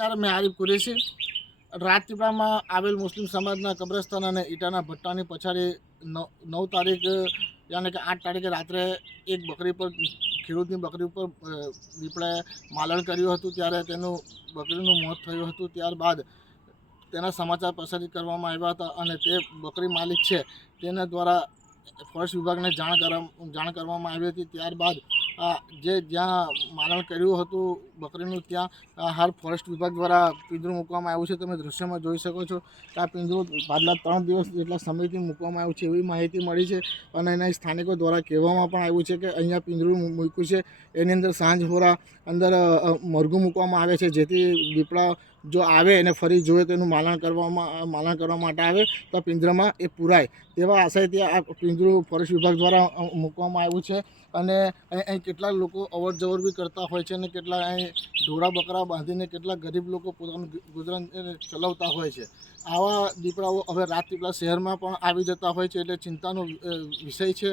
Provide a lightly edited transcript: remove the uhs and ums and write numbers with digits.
નમસ્કાર, મેં આરિફ કુરેશી. રાજપીપળામાં આવેલ મુસ્લિમ સમાજના કબ્રસ્તાન અને ઈટાના ભટ્ટાની પછાડી 9 તારીખ યાની કે 8 તારીખે રાત્રે એક બકરી પર ખેડૂતની બકરી ઉપર દીપડાએ માલણ કર્યું હતું, ત્યારે તેનું બકરીનું મોત થયું હતું. ત્યારબાદ તેના સમાચાર પ્રસારિત કરવામાં આવ્યા હતા અને તે બકરી માલિક છે તેના દ્વારા ફોરેસ્ટ વિભાગને જાણ કરવામાં આવી હતી. ત્યારબાદ જ્યાં મારણ કર્યું હતું બકરીનું ત્યાં હાલ ફોરેસ્ટ વિભાગ દ્વારા પિંજરું મૂકવામાં આવ્યું છે. તમે દૃશ્યમાં જોઈ શકો છો કે આ પિંજરું પાછલા 3 દિવસ જેટલા સમયથી મૂકવામાં આવ્યું છે એવી માહિતી મળી છે અને એના સ્થાનિકો દ્વારા કહેવામાં પણ આવ્યું છે કે અહીંયા પિંજરું મૂક્યું છે, એની અંદર સાંજ હોરા અંદર મરઘું મૂકવામાં આવે છે, જેથી દીપડા જો આવે અને ફરી જોઈએ તો એનું માલણ કરવા માટે આવે તો પિંજરામાં એ પુરાય તેવા આશયથી આ પિંજરું ફોરેસ્ટ વિભાગ દ્વારા મૂકવામાં આવ્યું છે. અને અહીં કેટલાક લોકો અવર જવર બી કરતા હોય છે અને કેટલાક અહીં ઢોરા બકરા બાંધીને કેટલાક ગરીબ લોકો પોતાનું ગુજરાન ચલાવતા હોય છે. આવા દીપડાઓ હવે રાજપીપળા શહેરમાં પણ આવી જતા હોય છે, એટલે ચિંતાનો વિષય છે.